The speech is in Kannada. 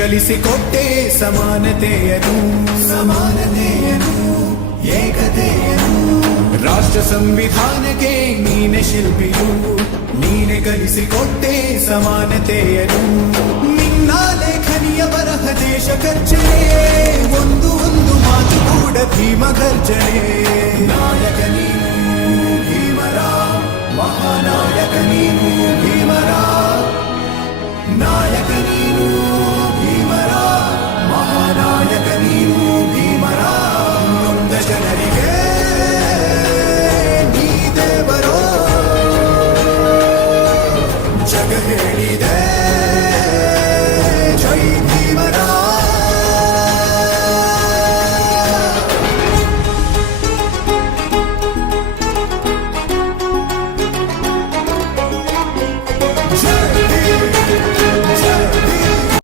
ಕಲಿಸಿಕೊಟ್ಟೆ ಸಮಾನತೆಯನು ಏಕತೆಯನು ರಾಷ್ಟ್ರ ಸಂವಿಧಾನಕ್ಕೆ ನೀನೆ ಶಿಲ್ಪಿಯು ನೀನೆ ಕಲಿಸಿಕೊಟ್ಟೆ ಸಮಾನತೆಯನು ನಿನ್ನ ಲೇಖನಿಯ ಬರಹ ದೇಶ ಖರ್ಚನೆ ಒಂದು ಮಾತು ಕೂಡ ಭೀಮ ಗರ್ಜನೆ